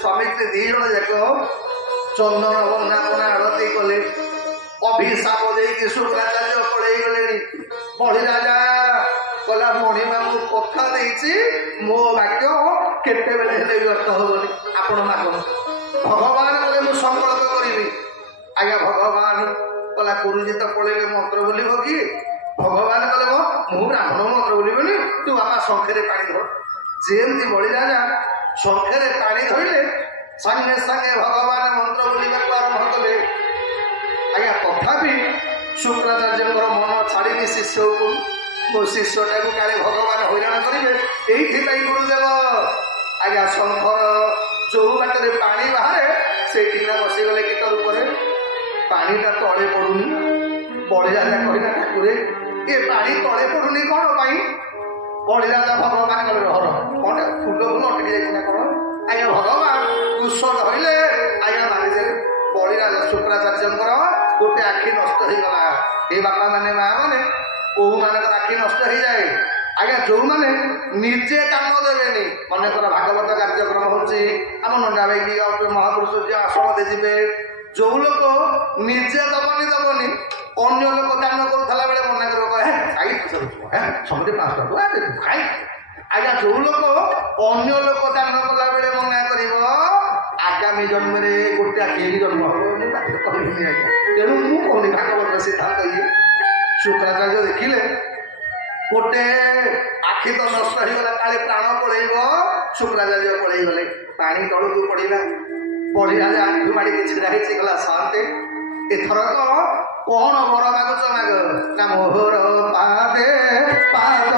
स्वामी स्त्री दी जन जाक चंदन वंदापना आरती कले अभिशाप देकी शुक्राचार्य पड़े गले बड़ी राजा कला मणि बाबू कथा देछि मो वाक्य केते बेले हेले व्यर्थ होबनी आपण मागन भगवान बोले मु संकल्प करिवि आज्ञा भगवान कला गुरुजी तो पड़े मंत्र बोलिब कि भगवान बोले मु ब्राह्मण मंत्र बोलिबनी तू बापा शंखेरे पानी धर जेमती बड़ी राजा शंखेरे पानी धरले संगे संगे भगवान मंत्र बोलिबाक आरंभ कले आज्ञा तथापि शुक्राचार्य मन छाड़ी शिष्य को मो शिष्यटा को काले भगवान हैरान करेंगे ये गुरुदेव आज्ञा शंखर जो बाटर पानी बाहर से बसीगले कीट रूप पानीटा तले पड़ूनी बड़ी राजा कहला ठाकुर ये पानी तले पड़ूनी कौन पाई बड़ी राजा भगवान हर कौन फुल फुल अटकी जाइए कौन आज्ञा भगवान कुश धरले आज्ञा मारिदे बड़ी राजा शुक्राचार्य गोटे आखि नष्ट हो गला ये बापा माने माँ मैंने कौ मान आखि नष्ट हो जाए आज्ञा जो मैंने निजे काम देवे मनकर भागवत कार्यक्रम होम नंदा भाई महापुरुष जी आश्रम दे जी जो लोक निजे दबनी अन्य लोक दान करूला बेले मना कर समझे 5 टका आज्ञा जो लोक अन्य लोक दान कला बेले मना कर आगामी जन्म में गोटे आखि जन्म हम कहनी आज्ञा तेणु मुझे भागवत सिद्धांत ये शुक्राचार्य देखिले गोटे आखि तो नष्ट हो गला काले प्राण पड़ेब शुक्राचार्य पड़े गले पानी तलू पड़ा बड़ी राजा आंखु माड़ी छिड़ा गला शांते एथरक कौन बर मागुच माग ना मोहर पादे पाद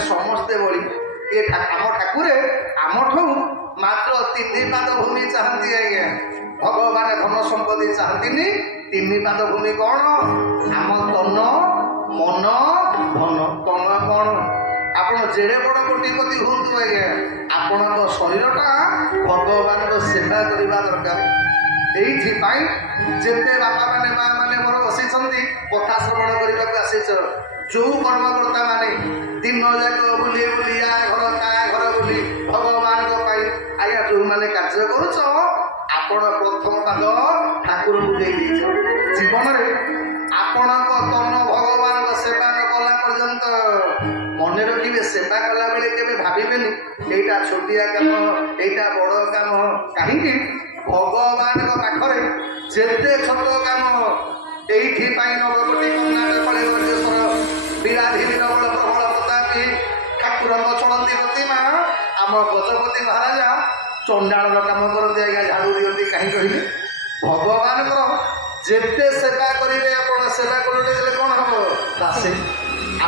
समस्ते बड़ी ये आम ठाकुर आमठू मात्र 3 पाद भूमि चाहती आज्ञा भगवान धन संपत्ति चाहती 3 पाद भूमि कौन आम तन मन धन तन कौन आप जेड़े बड़ कोटिपति हूँ आज्ञा आपण शरीरटा भगवान सेवा करने दरकार येते बापा माने माँ माने मोर बसी कथा श्रवण करने को आसीच जो कर्मकर्ता माने दिन जाक बुली बुली या घर ता घर बुली भगवान आज्ञा जो मैंने कार्य करुच आपण प्रथम पाद ठाकुर को दे जीवन में आपण तन भगवान सेवा न कला पर्यंत मन रखिए सेवा कला बेले के भावे यहाँ छोटिया काम यहाँ बड़ काम कहीं भगवान पाखरे जेते छोट काम ये नवकोटी कर्णाटक कलिंगेश्वर विराधी वीरबल प्रबल प्रतापी ठाकुर चलती प्रतिमा आम गजपति महाराजा चंडाल काम करते आज्ञा झाड़ू दिखती कहीं कहले भगवान जेते सेवा करेंगे आप सेवा कर कौन हम दासे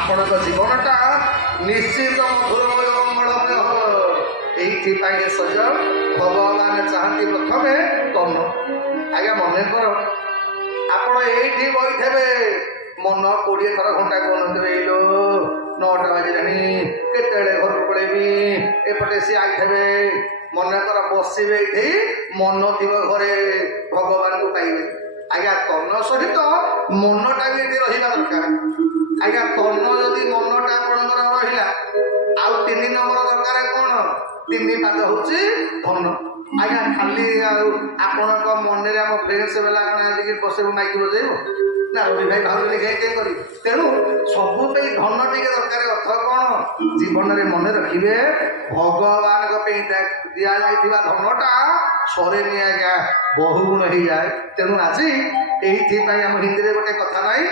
आपण जीवनटा निश्चित मधुरमय मंगलमय हम ये सजल भगवान चाहती प्रथमे तन आज्ञा मन कर आपण ये बही मन 20 थर घंटा कहते लो 9टा बजलानी केते घर पड़ेबी एपटे सी आईथे मन कर बसवे ये मन थी घरे भगवान को पाइबे आज्ञा तन सहित मनटा भी ये रहा दरकार आज्ञा तन जदि मनटा आपंकर रहा आउ 3 नंबर दरकार कौन 3 पाद हूँ धन आज्ञा खाली आपण मन में आम फ्रेंड्स बेला कौन बसबू माइक बजेब ना रवि भाई भाव लिखे करी तेणु सब धन टे दरकार अर्थ कौन जीवन में मन रखिए भगवान दि जाता धनटा सरे नहीं आज्ञा बहुगुण हो जाए तेणु आज ये आम हिंदी में गोटे कथा नाई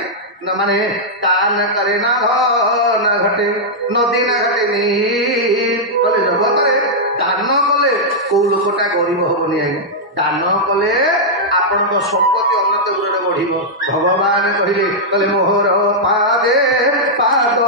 न माने दान करे ना धन घटे नदी ना घटे कले जगत दान कले कौ लोकटा गरीब हेनी आज्ञा दान कले आपण संपत्ति अन्य गुण बढ़ भगवान कहले मोहर पादे पाद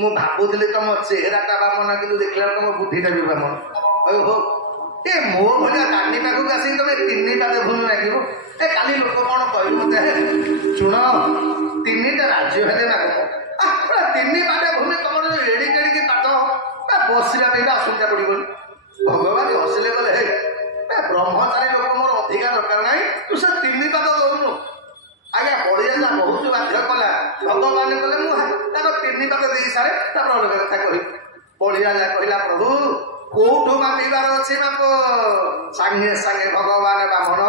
ମୁଁ ଭାବୁଥିଲି ତମ ଚେହେରାଟା ବାମନ କିନ୍ତୁ ଦେଖିଲା ତମ ବୁଦ୍ଧିଟା ବି ବାମନ। ହଉ ଏ ମୋ ଭଳିଆ କାନି ପାଖକୁ ଆସିକି ତମେ 3 ପାଦ ଭୂମି ମାଗିବ। ଏ କାଲି ଲୋକ କଣ କହିବ ମତେ, ଶୁଣ 3ଟା ରାଜ୍ୟ ହେଲେ ମାଗ 3 ପାଦ ଭୂମି ତମର ଯୋଉ ଏଡ଼ିକି ଏଡ଼ିକି ପାଦ ବସିଲା ପାଇଁ ଅସୁବିଧା ପଡ଼ିବନି। ଭଗବାନ ହସିଲେ କହିଲେ ହେ ବ୍ରହ୍ମଚାରୀ ଲୋକ ମୋର ଅଧିକା ଦରକାର ନାହିଁ, ତୁ ସେ 3 ପାଦ ଦଉନୁ। ଆଜ୍ଞା ବଳିଆ ଯା ବହୁତ ବାଧ୍ୟ କଲା। ଭଗବାନ କହିଲେ ମୁଁ ତାର 3 ପାଦ ଦେଇ ସାରେ ତାପରେ ଅଲଗା କଥା କହିବି। ବଳିଆ ଯା କହିଲା ପ୍ରଭୁ କୋଉଠୁ ମାପିବାର ଅଛି ମାପ। ସାଙ୍ଗେ ସାଙ୍ଗେ ଭଗବାନ ବାମନ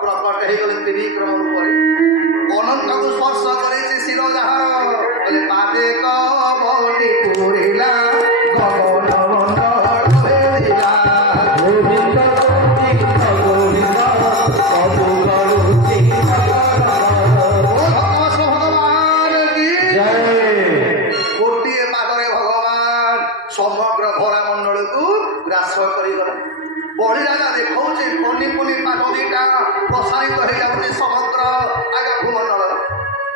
ପ୍ରକଟ ହେଇଗଲେ ତ୍ରିବିକ୍ରମ ରୂପରେ। ଅନନ୍ତକୁ ସ୍ପର୍ଶ କରିଛି ଶିର ଯାହାର, କହିଲେ ପାଦେ କବଳି ପୁରିଲା ଗଗନ ମଣ୍ଡଳ ଭେଦିଲା। ଗୋଟିଏ ପାଦରେ ଭଗବାନ ସମଗ୍ର ଧରା ମଣ୍ଡଳକୁ ଗ୍ରାସ କରିଗଲେ। ବଳିରାଜା ଦେଖଉଛି ପନି ପନି ପାଦ ଦିଟା ପ୍ରସାରିତ ହେଇଯାଉଛି ସମଗ୍ର ଆଜ୍ଞା ଭୂମଣ୍ଡଳ।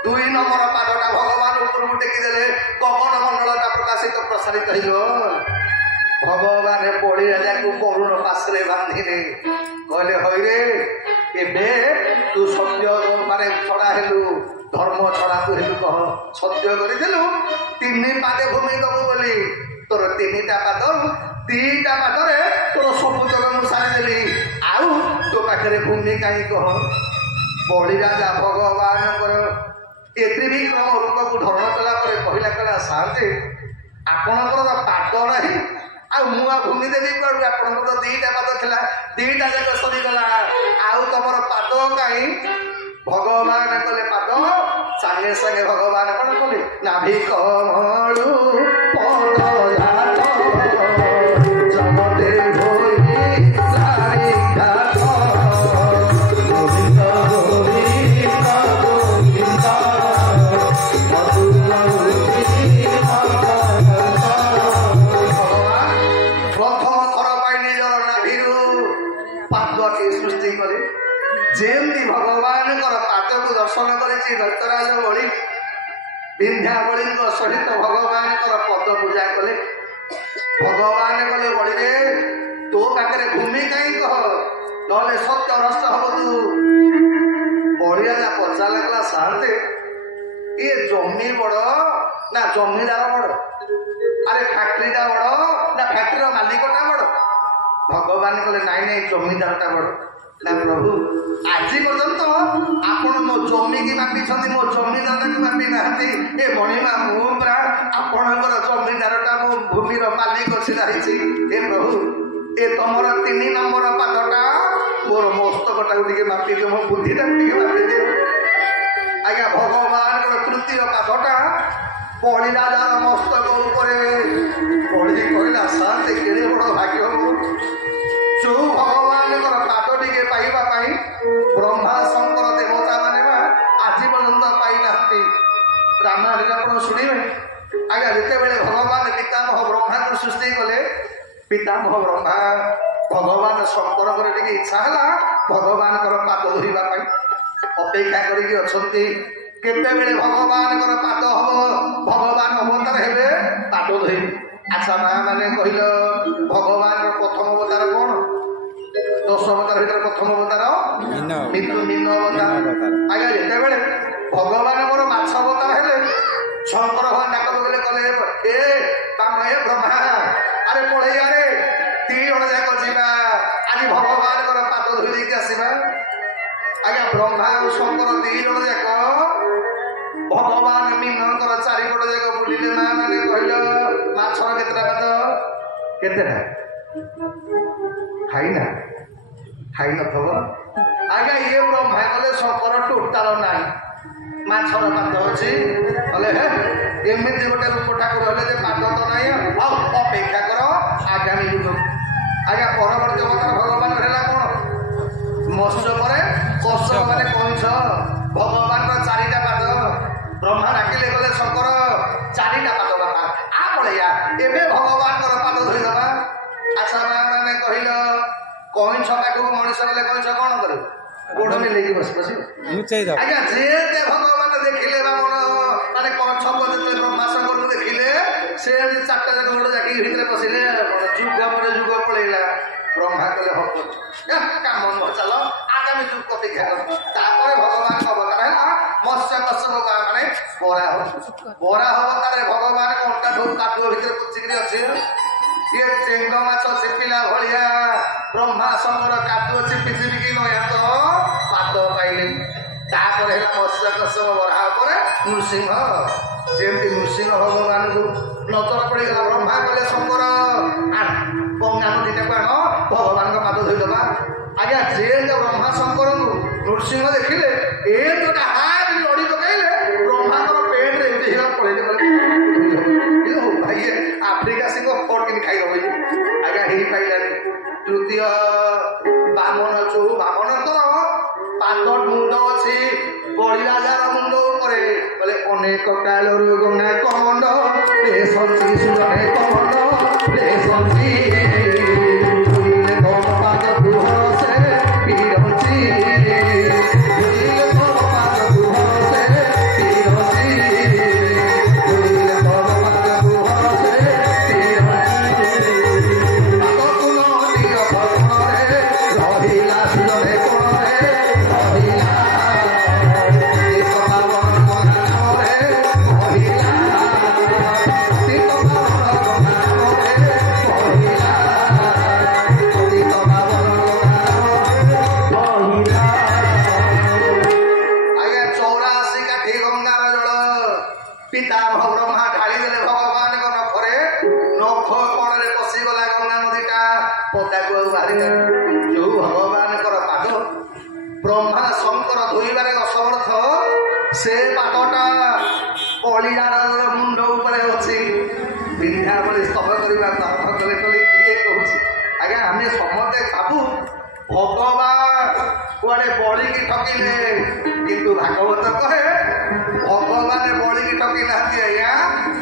2 ନମ୍ବର ପାଦଟା ଭଗବାନ ଉପରକୁ ଟେକିଦେଲେ, ଗଗନ ମଣ୍ଡଳଟା ପ୍ରକାଶିତ ପ୍ରସାରିତ ହେଇଗଲ। ଭଗବାନ ବଳିରାଜାକୁ କରୁଣ ପାଶରେ ବାନ୍ଧିଲେ, କହିଲେ ହଇରେ ଏବେ ତୁ ସତ୍ୟ ମାନେ ଛଡ଼ା ହେଲୁ, ଧର୍ମ ଛଡ଼ା ତୁ ହେଲୁ, କହ ସତ୍ୟ କରିଦେଲୁ 3 ପାଦେ ଭୂମି ଦବୁ ବୋଲି। ତୋର 3ଟା ପାଦ 2ଟା ପାଦରେ ତୋର ସବୁ ତକ ମୁଁ ସାରିଦେଲି, ଆଉ ତୋ ପାଖରେ ଭୂମି କାହିଁ କହ। ବଳିରାଜା ଭଗବାନଙ୍କର ଏ ତ୍ରିବିକ୍ରମ ରୂପକୁ ଧାରଣ କଲା ପରେ କହିଲା କହିଲା ସାର୍ ଆପଣଙ୍କର ପାଦ ନାହିଁ ଆଉ ମୁଁ ଆଉ ଭୂମି ଦେବି କୁଆଡୁ, ଆପଣଙ୍କର ତ 2ଟା ପାଦ ଥିଲା 2ଟା ଯାକ ସରିଗଲା, ଆଉ ତମର ପାଦ କାହିଁ। ଭଗବାନ କଲେ ପାଦ, ସାଙ୍ଗେ ସାଙ୍ଗେ ଭଗବାନ କଣ କଲେ ନାଭି କମଳୁ ପଦଜାତ ଜଗତେ ଭୋଇ ସାରି ଘାଟ ଗୋବିନ୍ଦ ଗୋବିନ୍ଦ ଗୋବିନ୍ଦ ପ୍ରଥମ ଥର ପାଇଁ ନିଜର ନାଭିରୁ ପାଦଟି ସୃଷ୍ଟି କଲେ। ଯେମିତି ଭଗବାନଙ୍କର ପାଦକୁ ଦର୍ଶନ କରିଛି ଦୈତ୍ୟରାଜ ବଳି, ବିନ୍ଧ୍ୟାବଳୀଙ୍କ ସହିତ ଭଗବାନଙ୍କର ପଦ ପୂଜା କଲେ। ଭଗବାନ କଲେ ବଳିରେ ତୋ ପାଖରେ ଭୂମି କାହିଁ କହ, ନହେଲେ ସତ୍ୟ ନଷ୍ଟ ହବ ତୁ। ବଳିଆ ପଚାରିଲା କଲା ସାରତେ ଇଏ ଜମି ବଡ ନା ଜମିଦାର ବଡ, ଆରେ ଫ୍ୟାକ୍ଟ୍ରିଟା ବଡ ନା ଫ୍ୟାକ୍ଟ୍ରିର ମାଲିକଟା ବଡ। ଭଗବାନ କହିଲେ ନାଇଁ ନାଇଁ ଜମିଦାରଟା ବଡ। ନା ପ୍ରଭୁ ଆଜି ପର୍ଯ୍ୟନ୍ତ ଆପଣ ମୋ ଜମିକି ମାପିଛନ୍ତି, ମୋ ଜମିଦାରକୁ ମାପି ନାହାନ୍ତି। ଏ ମଣିମା ମୁଁ ପୁରା ଆପଣଙ୍କର ଜମିଦାରଟା ମୋ ଭୂମିର ମାଲିକ ଛିଡା ହେଇଛି। ଏ ପ୍ରଭୁ ଏ ତମର 3 ନମ୍ବର ପାଦଟା ମୋର ମସ୍ତକଟାକୁ ଟିକେ ମାପିଦିଅ, ମୋ ବୁଦ୍ଧିଟାକୁ ଟିକେ ମାପିଦିଅ। ଆଜ୍ଞା ଭଗବାନଙ୍କର 3ୟ ପାଦଟା ବଳିରାଜାର ମସ୍ତକ ଉପରେ ବଳି କହିଲା ସାର୍ କେଡ଼େ ବଡ ଭାଗ୍ୟ। ଯୋଉ ଭଗବାନଙ୍କର ପାଦ ଟିକେ ପାଇବା ପାଇଁ ବ୍ରହ୍ମା ଶଙ୍କର ଦେବତା ମାନେ ଆଜି ପର୍ଯ୍ୟନ୍ତ ପାଇନାହାନ୍ତି। ରାମାୟଣରେ ଆପଣ ଶୁଣିବେ ଆଜ୍ଞା ଯେତେବେଳେ ଭଗବାନ ପିତାମହ ବ୍ରହ୍ମାଙ୍କୁ ସୃଷ୍ଟି କଲେ, ପିତାମହ ବ୍ରହ୍ମା ଭଗବାନ ଶଙ୍କରଙ୍କର ଟିକେ ଇଚ୍ଛା ହେଲା ଭଗବାନଙ୍କର ପାଦ ଧୋଇବା ପାଇଁ। ଅପେକ୍ଷା କରିକି ଅଛନ୍ତି କେତେବେଳେ ଭଗବାନଙ୍କର ପାଦ ହବ, ଭଗବାନ ଅବତାର ହେବେ ପାଦ ଧୋଇବେ। ଆଚ୍ଛା ମା ମାନେ କହିଲ ଭଗବାନର ପ୍ରଥମ ଅବତାର କଣ? 10 ଅବତାର ଭିତରେ ପ୍ରଥମ ଅବତାର ମୀନ ଅବତାର। ଆଜ୍ଞା ଯେତେବେଳେ ଭଗବାନଙ୍କର ମାଛ ଅବତାର ହେଲେ, ଶଙ୍କର ଭଗବାନ ଡାକ ପକେଇଲେ କଲେ ଏ ବ୍ରହ୍ମା ଆରେ ପଳେଇ ଆରେ 3 ଜଣ ଯାକ ଯିବା, ଆଜି ଭଗବାନଙ୍କର ପାଦ ଧୋଇ ଦେଇକି ଆସିବା। ଆଜ୍ଞା ବ୍ରହ୍ମା ଆଉ ଶଙ୍କର 2 ଜଣ ଯାକ ଭଗବାନ ମୀନଙ୍କର 4 ପଟ ଯାକ ବୁଲିଲେ। ମା ମାନେ କହିଲ ମାଛର କେତେଟା ପାଦ? କେତେଟା? ଖାଇନା ଖାଇନଥିବ। ଆଜ୍ଞା ଇଏ ବ୍ରହ୍ମା କଲେ ଶଙ୍କର ଟୋଟାଲ ନାହିଁ, ମାଛର ପାଦ ଅଛି। କହିଲେ ହେ ଏମିତି ଗୋଟେ ରୂପ ଠାକୁର ହେଲେ ଯେ ପାଦ ତ ନାହିଁ, ଆଉ ଅପେକ୍ଷା କର ଆଗାମୀ ଯୁଗ। ଆଜ୍ଞା ପରବର୍ତ୍ତୀ ଅବତାର ଭଗବାନ ହେଲା କଣ? ମତ୍ସ୍ୟ ପରେ କଶ୍ୟପ ମାନେ କଇଁଛ। ଭଗବାନର 4ଟା ପାଦ। ବ୍ରହ୍ମା ଡାକିଲେ ଗଲେ ଶଙ୍କର 4ଟା ପାଦ ବାପା ଆ ପଳେଇଆ, ଏବେ ଭଗବାନଙ୍କର ପାଦ ଧୋଇଦବା। ଆଚ୍ଛା ମା ମାନେ କହିଲ କଇଁଛ ପାଖକୁ ମଣିଷ ଗଲେ କଇଁଛ କଣ କରିବ? ଗୋଡ ମିଲେଇକି ବସି ବସିବ। ଆଜ୍ଞା ଯେତେ ଭଗବାନ ଦେଖିଲେ ବାମନ ମାନେ କଇଁଛ ଯେତେବେଳେ ବ୍ରହ୍ମା ଶଙ୍କରକୁ ଦେଖିଲେ से चार्टा जाक गोड़ जाकी भितर पशिले जुग पर जुग पलैला ब्रह्मा कले हक काम चल आगामी जुग प्रतीक्षा कर भगवान अवतार है मत्स्य कश्यप माने बरा बरा अवतार भगवान कंटा ठोक काटुआ भितर पचिकरी अच्छे ये चेंग माछ चेपिला भलिया ब्रह्मा शंकर काटुआ चिपी चिपिकी नया तो पाद पाइले तापर है मत्स्य कश्यप बरा पर नृसिंह जेमती नृसिंह भगवान को नजर पड़गला ब्रह्मा कले शंकर गंगा नदी टाक आण भगवान पाद धोईदबा आज्ञा जेल ब्रह्मा शंकर नृसिंह देखिले ए तो हाथ लड़ी पकड़े ब्रह्मा पेट रे हिरा पड़े भाई आफ्रिका सिंह फट कि खाई आज्ञा ही पाइला तृतीय बामन जो बामन पाद मुंड अच्छी बड़ी राजार मुंड उपरे बोले अनेक कालरू गंगा कमंड ए संसी सुरने कमंड ए संसी ब्रह्मा शंकर धोइबार असमर्थ से पादटा कलियार मुंड उपरे अच्छी विद्या बोली स्तभ करने आरंभ कले कले किए कहूँ आज्ञा आम समस्ते भावु भगवान कुआड़े बड़ी की ठकिले किंतु भागवत कहे भगवान बड़ी की ठकी ना आज्ञा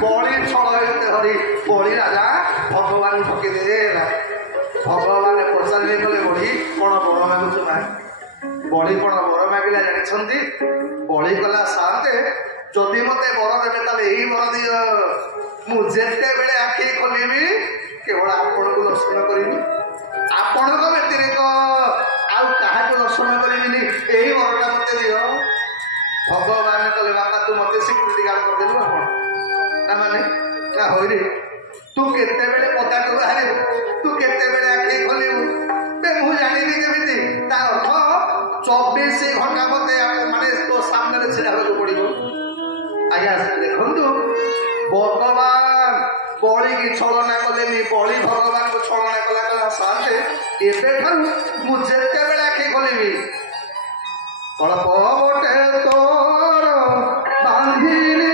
बड़ी छल हरी बड़ी राजा भगवान ठकी दे भगवान पचारे कले बड़ी कौन बड़ मागुच माँ बड़ी कौन बर मागिला जानते बड़ी गला साते जदि मत बर देवे ताले यही बर दियो मुझे बेले आखि खोलि केवल आपण को दर्शन करी आपण व्यतिरिक आउ क्या दर्शन करी यही बरटा मत दियो भगवान कले बापा तू मत सिक्यूरीटी गार्ड करदेलु आपण माने ना होई तू केते बेले पता को बाहर तू केते बेले आखि खोलिबु बे मु जानिबी केमिति ता अर्थ 24 घंटा मते माने तो सामने छिड़ा होको पड़िबो आज्ञा देखंतु भगवान बड़ी की छलना कले बड़ी भगवान को छलना कला साथे एबे ठारू मु जेते बेले आखि खोलिबी कल्प गोटे तोर बांधिली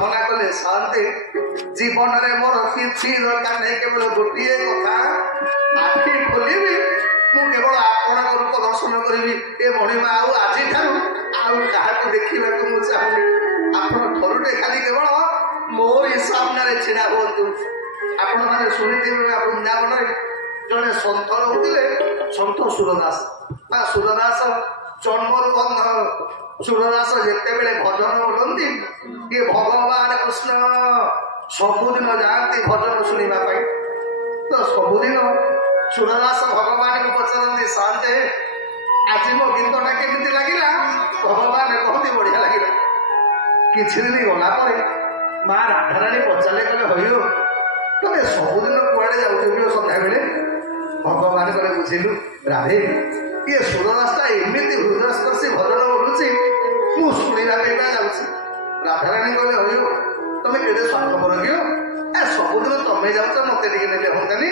ପ୍ରାର୍ଥନା କଲେ ଶାନ୍ତି ଜୀବନରେ ମୋର କିଛି ଦରକାର ନାହିଁ, କେବଳ ଗୋଟିଏ କଥା, ଆଖି ଖୋଲିବି ମୁଁ କେବଳ ଆପଣଙ୍କ ରୂପ ଦର୍ଶନ କରିବି। ଏ ମଣିମା ଆଉ ଆଜିଠାରୁ ଆଉ କାହାକୁ ଦେଖିବାକୁ ମୁଁ ଚାହୁଁନି। ଆପଣ ଥରୁଟେ ଖାଲି କେବଳ ମୋରି ସାମ୍ନାରେ ଛିଡା ହୁଅନ୍ତୁ। ଆପଣମାନେ ଶୁଣିଥିବେ ବୃନ୍ଦାବନରେ ଜଣେ ସନ୍ଥ ରହୁଥିଲେ, ସନ୍ଥ ସୁରଦାସ ବା ସୁରଦାସ ଜନ୍ମରୁ ଅନ୍ଧ। ସୁରଦାସ ଯେତେବେଳେ ଭଜନ ବୋଲନ୍ତି, ଇଏ ଭଗବାନ କୃଷ୍ଣ ସବୁଦିନ ଯାଆନ୍ତି ଭଜନ ଶୁଣିବା ପାଇଁ। ତ ସବୁଦିନ ସୁରଦାସ ଭଗବାନଙ୍କୁ ପଚାରନ୍ତି, ଶାନ୍ତେ ଆଜି ମୋ ଗୀତଟା କେମିତି ଲାଗିଲା? ଭଗବାନ କହନ୍ତି ବଢିଆ ଲାଗିଲା। କିଛି ଦିନ ଗଲା ପରେ ମା ରାଧାରାଣୀ ପଚାରିଲେ, କହିଲେ ହଇଓ ତମେ ସବୁଦିନ କୁଆଡେ ଯାଉଛ ସନ୍ଧ୍ୟାବେଳେ? ଭଗବାନ କହିଲେ, ବୁଝିଲୁ ରାଧେ, ଇଏ ସୁରଦାସଟା ଏମିତି ହୃଦୟସ୍ପର୍ଶୀ ଭଜନ ବୋଲୁଛି, ମୁଁ ଶୁଣିବା ପାଇଁ ଯାଉଛି। ରାଧାରାଣୀ କହିଲେ, ହଇଓ ତମେ କେତେ ସ୍ୱାର୍ଥପର କିଓ, ସବୁଦିନ ତମେ ଯାଉଛ, ମତେ ଟିକେ ନେଲେ ହୁଅନ୍ତାନି?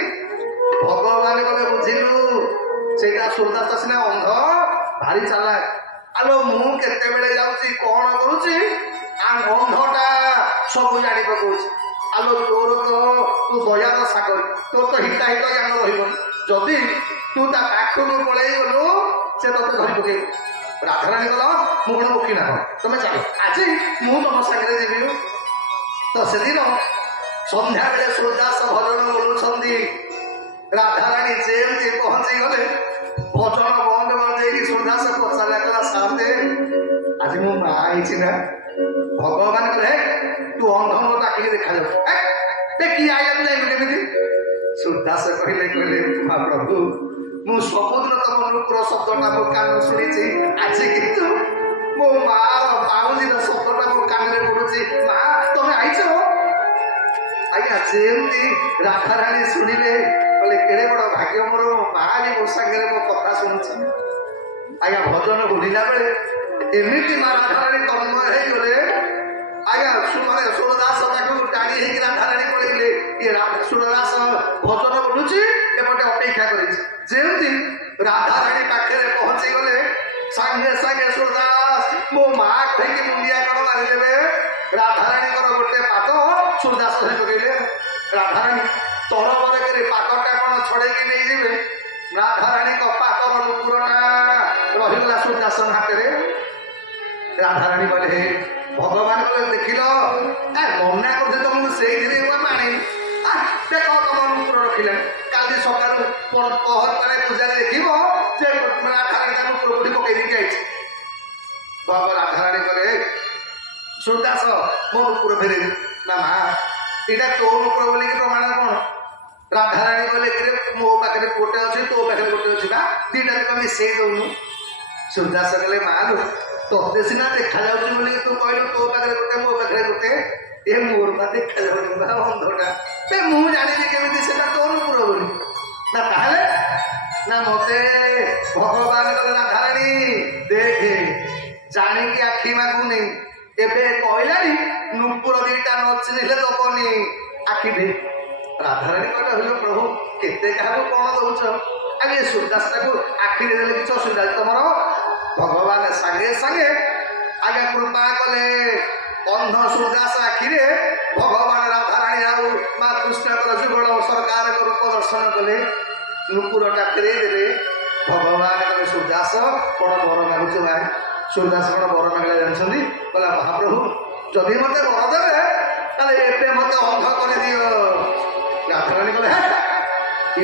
ଭଗବାନ କହିଲେ, ବୁଝିଲୁ ସେଇଟା ସୁରଦାସ ସିନା ଅନ୍ଧ, ଭାରି ଚାଲାକ। ଆଲୋ ମୁଁ କେତେବେଳେ ଯାଉଛି, କଣ କରୁଛି, ଅନ୍ଧଟା ସବୁ ଜାଣି ପକଉଛି। ଆଲୋ ତୋର ତ ତୁ ଦୟାର ସାଗର, ତୋର ତ ହିତାହିତ ଜ୍ଞାନ ରହିବନି। ଯଦି ତୁ ତା ପାଖକୁ ପଳେଇ ଗଲୁ ସେ ତତେ ଧରି ପକେଇବ। ରାଧାରାଣୀ ଗଲ, ମୁଁ କଣ ମୁଖୀ ନା କଣ, ତମେ ଚାଲ ଆଜି ମୁଁ ତମ ସାଙ୍ଗରେ ଯିବି। ତ ସେଦିନ ସନ୍ଧ୍ୟାବେଳେ ସୁରଦାସ ଭଜନ ବୋଲୁଛନ୍ତି। ରାଧାରାଣୀ ଯେମିତି ପହଞ୍ଚି ଗଲେ, ଭଜନ ବନ୍ଦ କରିଦେଇକି ସୁରଦାସ ପଚାରିଲା, କଲା ଶାନ୍ତେ ଆଜି ମୋ ମା ହେଇଛି ନା? ଭଗବାନ କହିଲେ, ତୁ ଅନ୍ଧ ମୋର ଆଖିକି ଦେଖାଯାଉଛି, କି ଆଇଲା ତୁ ଯାଇଲୁ କେମିତି? ସୁରଦାସ କହିଲେ, ମହାପ୍ରଭୁ ମୁଁ ସବୁଦିନ ତମ ନୂପୁର ଶବ୍ଦଟା ମୋ କାନ ଶୁଣିଛି, ଆଜି କିନ୍ତୁ ମୋ ମାର ପାଉଁଜିର ଶବ୍ଦଟା ମୋ କାନରେ ପଡୁଛି। ମା ତମେ ଆଇଛ? ଆଜ୍ଞା ଯେମିତି ରାଧାରାଣୀ ଶୁଣିଲେ, କହିଲେ କେଡ଼େ ବଡ ଭାଗ୍ୟ ମୋର, ମା ବି ମୋ ସାଙ୍ଗରେ ମୋ କଥା ଶୁଣୁଛି। ଆଜ୍ଞା ଭଜନ ବୋଲିଲା ବେଳେ ଏମିତି ମା ରାଧାରାଣୀ ତନ୍ମୟ ହେଇଗଲେ। ଆଜ୍ଞା ସୁରଦାସ ତାକୁ ଟାଣି ହେଇକି ରାଧାରାଣୀ ପଳେଇଲେ। ଇଏ ସୁରଦାସ ଭଜନ ବୋଲୁଛି, ଏପଟେ ଅପେକ୍ଷା କରିଛି। ଯେମିତି ରାଧାରାଣୀ ପାଖରେ ପହଞ୍ଚି ଗଲେ, ସାଙ୍ଗେ ସାଙ୍ଗେ ସୁରଦାସ ମୋ ମା କହିକି ମୁଣ୍ଡିଆ କଣ ମାରିଦେବେ। ରାଧାରାଣୀଙ୍କର ଗୋଟେ ପାଦ ସୁରଦାସ ଧରି ପକେଇଲେ। ରାଧାରାଣୀ ତରବରରେ ପାଦଟା କଣ ଛଡେଇକି ନେଇଯିବେ, ରାଧାରାଣୀଙ୍କ ପାଦର ନୁପୁରଟା ରହିଗଲା ସୁରଦାସ ହାତରେ। ରାଧାରାଣୀ କହିଲେ, ଭଗବାନ କହିଲେ, ଦେଖିଲ ମନା କରୁଛି ତମକୁ ସେଇଥିରେ ମାଣି ଦେଖ ତମ ନୁପୁର ରଖିଲାଣି, କାଲି ସକାଳୁ ପହର ପୂଜାରେ ଦେଖିବ ଯେ ରାଧାରାଣୀ ତା ନୁପୁର କୋଠି ପକେଇ ଦେଇକି ଯାଇଛି। ରାଧାରାଣୀ କହିଲେ, ସୁରଦାସ ମୋ ନୁପୁର ଫେରେଇବୁ ନା? ମା ଏଇଟା ତୋ ନୁପୁର ବୋଲିକି ପ୍ରମାଣ କଣ? ରାଧାରାଣୀ କହିଲେ, କି ମୋ ପାଖରେ ଗୋଟେ ଅଛି, ତୋ ପାଖରେ ଗୋଟେ ଅଛି ବା, ଦିଟା ତୁ ମିଶେଇ ଦଉନୁ। ସୁରଦାସ କହିଲେ, ମା ଲୋ ତତେ ସିନା ଦେଖାଯାଉଛି ବୋଲିକି ତୁ କହିଲୁ ତୋ ପାଖରେ ଗୋଟେ ମୋ ପାଖରେ ଗୋଟେ, ଏ ମୋର ବା ଦେଖାଯାଉନି ବା ଅନ୍ଧଟା, ମୁଁ ଜାଣିବି କେମିତି ସେଟା ତୋ ନୁପୁର ବୋଲି? ନା ତାହେଲେ ନା ମତେ ଭଗବାନ କହିଲେ, ରାଧାରାଣୀ ଦେଖେ ଜାଣିକି ଆଖି ମାଗୁନି, ଏବେ କହିଲାଣି ନୁପୁର ଦିଟା ନ ଚିହ୍ନିଲେ ଦବନି, ଆଖି ଦେ। ରାଧାରାଣୀ କହିଲେ, ହଇଲୋ ପ୍ରଭୁ କେତେ କାହାକୁ କଣ ଦଉଛ? ଆଜ୍ଞା ସୁରଦାସଟାକୁ ଆଖିରେ ଦେଲେ କିଛି ଅସୁବିଧା ଅଛି ତମର? ଭଗବାନ ସାଙ୍ଗେ ସାଙ୍ଗେ ଆଜ୍ଞା କୃପା କଲେ। ଅନ୍ଧ ସୁରଦାସ ଆଖିରେ ଭଗବାନ ରାଧାରାଣୀ ଆଉ ମା କୃଷ୍ଣଙ୍କର ଯୁଗଳ ସରକାରଙ୍କ ରୂପ ଦର୍ଶନ କଲେ, ନୁପୁରଟା ଫେରେଇ ଦେଲେ। ଭଗବାନ କହିଲେ, ସୁରଦାସ କଣ ବର ମାଗୁଛ ଭାଇ? ସୁରଦାସ କଣ ବର ମାଗିଲା ଜାଣିଛନ୍ତି? କହିଲା, ମହାପ୍ରଭୁ ଯଦି ମତେ ବର ଦେବେ ତାହେଲେ ଏବେ ମତେ ଅନ୍ଧ କରିଦିଅ। ରାଧାରାଣୀ କହିଲେ,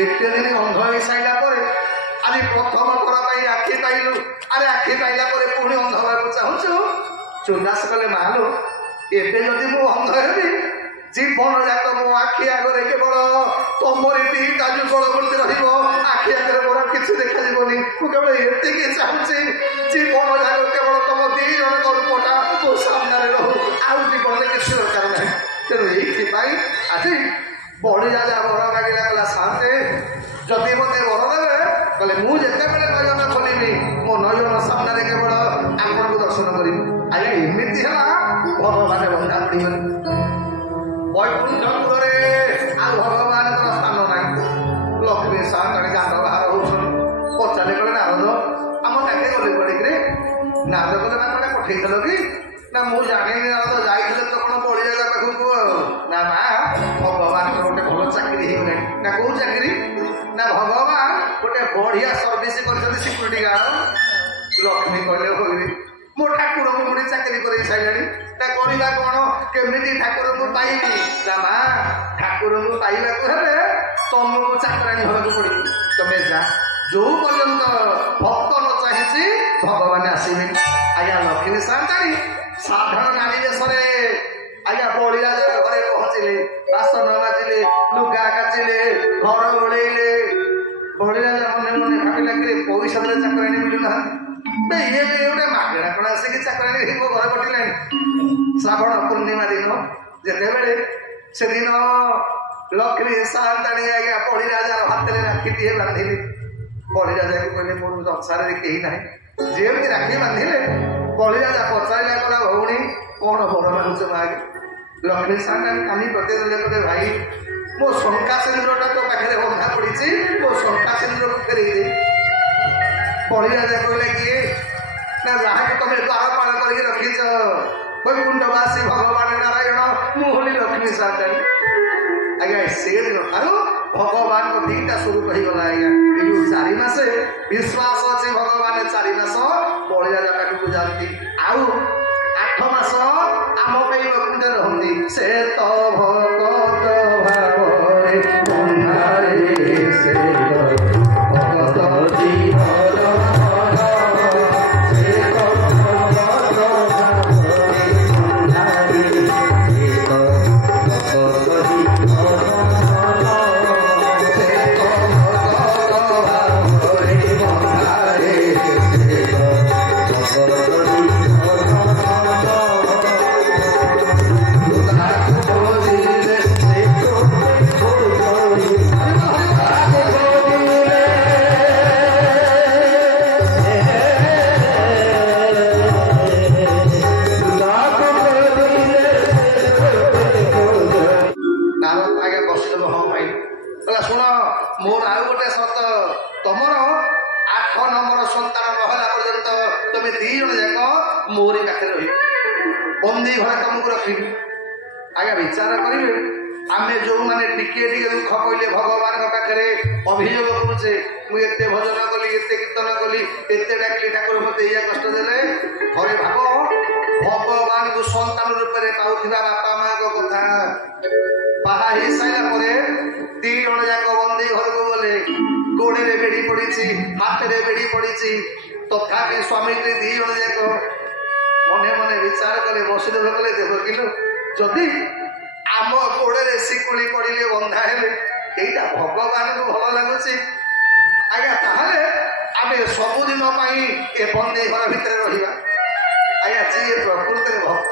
ଏତେ ଦିନ ଅନ୍ଧ ହେଇସାରିଲା ପରେ ଆଜି ପ୍ରଥମ ଥର ପାଇଁ ଆଖି ପାଇଲୁ, ଆରେ ଆଖି ପାଇଲା ପରେ ପୁଣି ଅନ୍ଧ ହେବାକୁ ଚାହୁଁଛୁ? ସୁରଦାସ କହିଲେ, ମାଲୋ ଏବେ ଯଦି ମୁଁ ଅନ୍ଧ ହେବି, ଜୀବନ ଯାକ ମୋ ଆଖି ଆଗରେ କେବଳ ତମରି ଦିଟା ଯୁଗଳ ମୂର୍ତ୍ତି ରହିବ, ଆଖି ଆଗରେ ମୋର କିଛି ଦେଖାଯିବନି। ମୁଁ କେବଳ ଏତିକି ଚାହୁଁଛି, ଜୀବନ ଯାକ କେବଳ ତମ ଦି ଜଣଙ୍କ ରୂପଟା ମୋ ସାମ୍ନାରେ ରହୁ, ଆଉ ଜୀବନରେ କିଛି ଦରକାର ନାହିଁ। ତେଣୁ ଏଇଥିପାଇଁ ଆଜି ବଢି ରାଜା ବର ମାଗିଲା, କଲା ଶାନ୍ତେ ଯଦି ମତେ ବର ଦେବେ, କହିଲେ ମୁଁ ଯେତେବେଳେ ନୟନ ଖୋଲିବି ମୋ ନୟନ ସାମ୍ନାରେ କେବଳ ଆପଣଙ୍କୁ ଦର୍ଶନ କରିବି। ଆଜ୍ଞା ଏମିତି ହେଲା, ଭଗବାନ ବନ୍ଧା ପଡିଗଲେ। ବୈକୁଣ୍ଠପୁରରେ ଆଉ ଭଗବାନଙ୍କର ସ୍ଥାନ ନାହିଁ। ଲକ୍ଷ୍ମୀ ସାନ୍ତାଣୀ ଗାଁର ବାହାର ହଉଛନ୍ତି। ପଚାରିଲେ, କହିଲେ ନାରଦ ଆମ ତାଙ୍କେ ଗଲେ ପଡ଼ିକିରେ? ନାରଦ କହିଲେ, ମାନେ ପଠେଇଥିଲ କି? ନା ମୁଁ ଜାଣିନି ନାରଦ, ଯାଇଥିଲେ ତ କଣ ବଢି ଜାଗା ନା କୋଉ ଚାକିରି ନା ଭଗବାନ ଗୋଟେ ବଢିଆ ସର୍ଭିସ କରିଛନ୍ତି ସିକ୍ୟୁରିଟି ଗାର୍ଡ। ଲକ୍ଷ୍ମୀ କହିଲେ କହିବି ମୋ ଠାକୁରଙ୍କୁ ପୁଣି ଚାକିରି କରେଇ ସାରିଲାଣି ନା କରିବା କଣ କେମିତି ଠାକୁରଙ୍କୁ ପାଇବି ନା ମା ଠାକୁରଙ୍କୁ ପାଇବାକୁ ହେଲେ ତମକୁ ଚାକରାଣୀ ହେବାକୁ ପଡିବ। ତମେ ଯା ଯୋଉ ପର୍ଯ୍ୟନ୍ତ ଭକ୍ତ ନ ଚାହିଁଛି ଭଗବାନ ଆସିବେ। ଆଜ୍ଞା ଲକ୍ଷ୍ମୀ ସାନ୍ତାଣୀ ସାଧାରଣ ନାରୀ ବେଶରେ ଆଜ୍ଞା ବଳିରାଜର ଘରେ ପହଞ୍ଚିଲେ, ବାସନ ମାଜିଲେ, ଲୁଗା କାଚିଲେ, ଘର ଓଳେଇଲେ। ବଳିରାଜ ମନେ ମନେ ଭାବିଲା କି ପଇସା ଦେଲେ ଚାକରାଣୀ ମିଳୁନାହାନ୍ତି, ଇଏ ଗୋଟେ ମାଗଣା କଣ ଆସିକି ଚାକରାଣୀ ମୋ ଘରେ ପଟିଲାଣି। ଶ୍ରାବଣ ପୂର୍ଣ୍ଣିମା ଦିନ ଯେତେବେଳେ ସେଦିନ ଲକ୍ଷ୍ମୀ ସାନ୍ତାଣୀ ଆଜ୍ଞା ବଳିରାଜାର ହାତରେ ରାକ୍ଷୀଟିଏ ବାନ୍ଧିଲେ। ବଳିରାଜାକୁ କହିଲେ ମୋର ସଂସାରରେ କେହି ନାହିଁ, ଯେମିତି ରାକ୍ଷୀ ବାନ୍ଧିଲେ ବଳିରାଜା ପଚାରିଲା କଲା ଭଉଣୀ କଣ ବର ମାଗୁଛ ମାଗେ? ଲକ୍ଷ୍ମୀ ସାନ୍ତାଣୀ କାନି ପକେଇଦେଲେ କହିଲେ ଭାଇ ମୋ ଶଙ୍ଖା ସିନ୍ଦୁରଟା ତୋ ପାଖରେ ବନ୍ଧା ପଡିଛି, ମୋ ଶଙ୍ଖା ସିନ୍ଦୁରକୁ ଫେରେଇ ଦେ। ବଳିରାଜା କହିଲେ କିଏ ନା ଯାହାକୁ ତମେ ଦ୍ୱାରପାଳ କରିକି ରଖିଛ ବୈକୁଣ୍ଠବାସୀ ଭଗବାନ ନାରାୟଣ ମୁଁ ହେଲି ଲକ୍ଷ୍ମୀ ସାନ୍ତାଣୀ। ଆଜ୍ଞା ସେଦିନ ଠାରୁ ଭଗବାନଙ୍କ ଦିଟା ସ୍ୱରୂପ ହେଇଗଲା। ଆଜ୍ଞା ଏଇ ଯୋଉ 4 ମାସ ବିଶ୍ୱାସ ଅଛି ଭଗବାନ 4 ମାସ ବଳିରାଜା ପାଖକୁ ଯାଆନ୍ତି, ଆଉ 8 ମାସ ଆମ ପାଇଁ ବୈକୁଣ୍ଠରେ ରହନ୍ତି। ସେ ତ ଭଗତ ଭାବରେ ବନ୍ଧାରେ ସେ ଭଗତ ଜୀବନ विचार करेंगे आम जो मैंने टिके दुख कहले भगवान पाखे अभियोग करुचे मुझे भजन कली एत कीर्तन कली एत डाकली ठाकुर मत या कष्ट देले थे भाव भगवान को सन्तान रूप में पाऊा बापा माँ को कथा बाहा हो सारापर 3 जण जाक बंदी घर को गले गोड़े बेड़ी पड़ी हाथ में बेड़ी पड़ी तथापि स्वामी 2 जण जाक मने मने विचार कले वसुदेव कले देव किलो जदि आम गोड़े शिकुड़ी पड़े बंधा हेले यहाँ भगवान को भल लगुच आज्ञा ताहले आम सबुदिन ए बंदी घर भितर रहा आज्ञा जी प्रकृति भक्त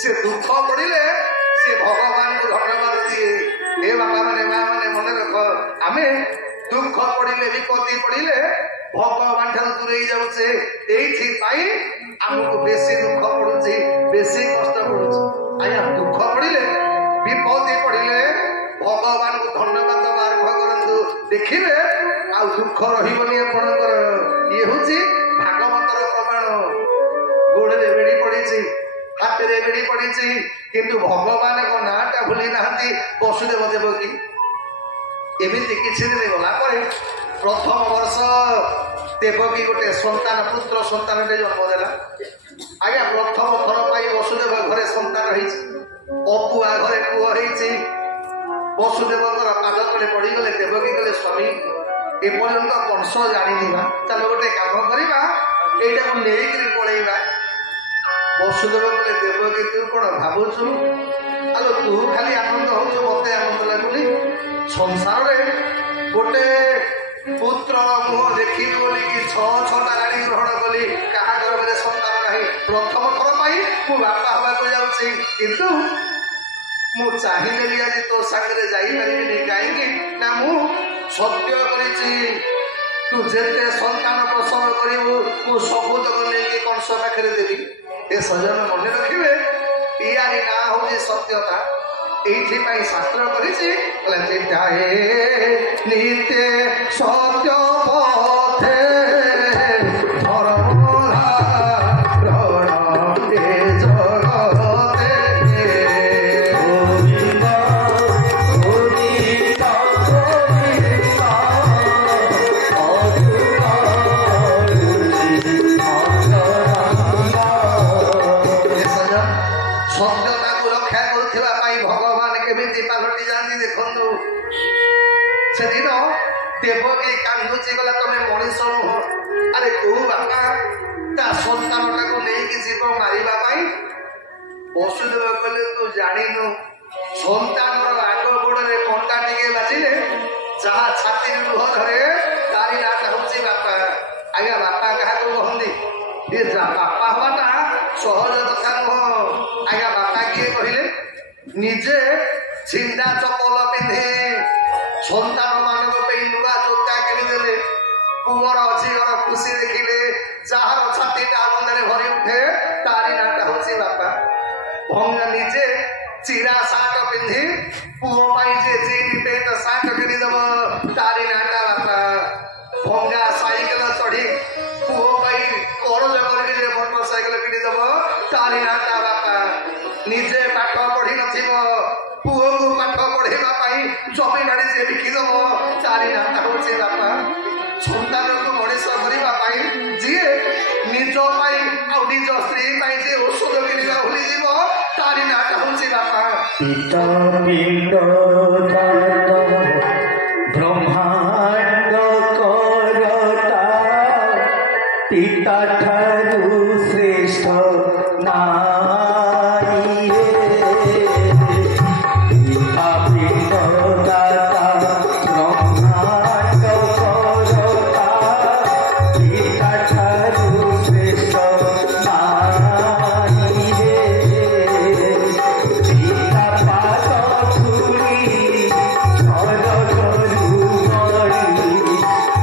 सी दुख पड़े सी भगवान को धन्यवाद दिए हे बापा मैंने माँ मैंने मन रख आम दुख पड़े विपत्ति पड़े भगवान ठार दूरे जाऊे ये आमको बेसी दुख पड़ुची बेसी कष्ट पड़ुची आज्ञा दुख पड़े विपत्ति पड़े भगवान को धन्यवाद आरंभ करूँ देखिए आ दुख रही आपणकर ये हूँ भागवतर प्रमाण गोड़े बेड़ी पड़ी हाथ में बेड़ी पड़ी किंतु भगवान को नाटा भूली ना वसुदेव देवकी एमती किसी दिन गला प्रथम वर्ष देवकी गोटे सन्तान पुत्र सन्तान जन्मदेला आज्ञा प्रथम थर पाई वसुदेव घरे सन्तान अपुआ घरे पुओ वसुदेव पाद तले पड़गले देवकी कले स्वामी एपर्यंत कंस जानी चल गोटे कम करवा यहाँ को लेकिन पलैबा वसुदेव कले देवकी तू कौन भावुचु आलो तू खाली आनंद हो मत आनंद लगुनि संसार गोटे पुत्र मुह देखी बोलिकी 6-6टा गाड़ी ग्रहण कली क्या गर्भ में सन्तान ना प्रथम थर पाई मु बापा हवा जाऊँगी किंतु मु चाहिए आज तो सागर जापरि कहीं ना मु सत्य करी तू जिते सन्तान प्रसव करू मु सबूतक नहीं कंस पाखे देवी ए सजन मन रखिए यारी ना हूँ सत्यता ये शास्त्र करिए नित्य सत्य पथे भगवान केमिति पालटि जाती देखु से दिन देवकी कांदुची गला तुम मनीष नुह अरे तू बापा ता सन्तानटा को लेकिन जीव मारिबा वसुदेव कहले तू जानिनु सन्तान आग गोड़े कंटा टिके बाजिले जहाँ छाती लुह धरे तारी नाटा हूँ बापा आज्ञा बापा क्या कहते ये बापा हवाटा सहज कथा नुह आज्ञा बापा किए कहले निजे छिंदा चपल पिंधे सन्तान मान नुआ जोता किणीदे पुअर अच्छी घर खुशी देखिले जार छातीटा आनंद भरी उठे तारी नाटा हूँ बापा भंगा निजे चिरा साट पिंधि पुओ जे जीन पेंट साट किणीदेव तारी नाटा बापा भंगा साइकेल चढ़ी पुओ करज करके मोटरसाइकेल किणीदेव तारी नाटा बापा निजे पाठ पढ़ी नथिब पुओ को पाठ पढ़ाई जमी बाड़ी से बिकिदेव तारी नाटा हूँ बापा सन्तान को मनीष करने जी निज निज स्त्री जे औषध किणवा भूली जीव तारी नाटा हूँ बापा पिता पिंड ब्रह्मांड करता पिता ठारू श्रेष्ठ नारी पिता पिंड दाता ब्रह्मांड करता पिता ठारू श्रेष्ठ नारी पिता पाद धूली घर करू मरी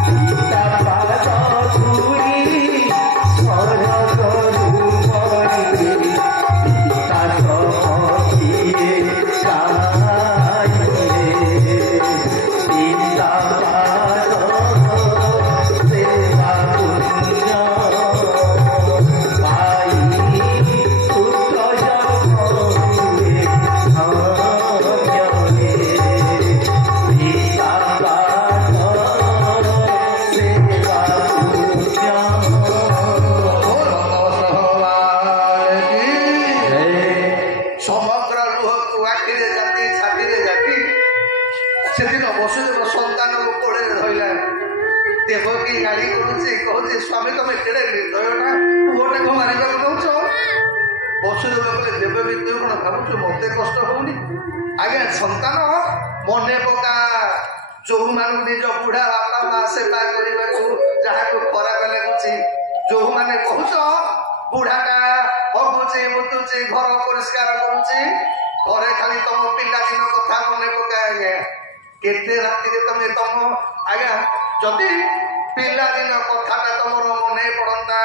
पिता पाद धूली घर करू मरी पिता सखिए गाइले पिता पाद सेवा पुण्य पाई पुत्र जन्म हुए धन्य पिता पाद सेवा पुण्य समग्र लुह को आखि जाती छाती जाती से दिन वसुदेव सन्तान को कोड़े धरला देवकी गाड़ी करुचे कहते स्वामी तुम केड़े निर्दयटा पुओटा को मारिबा नौच वसुदेव कहले देवकी तू कौन भावुଛୁ मते कष्ट होनी आज्ञा सन्तान मने पका जो मान निज बुढ़ा बापा माँ सेवा करने जहाँ को खराब लगुच जो मैंने कहूच बुढ़ाटा हगुचे मुतुचे घर परिष्कार करुचे घरे खाली तुम पिला दिन कथा मन पका आज्ञा केते राति तुम तुम आज्ञा जदि पिला दिन कथाटा तुम मन पड़ता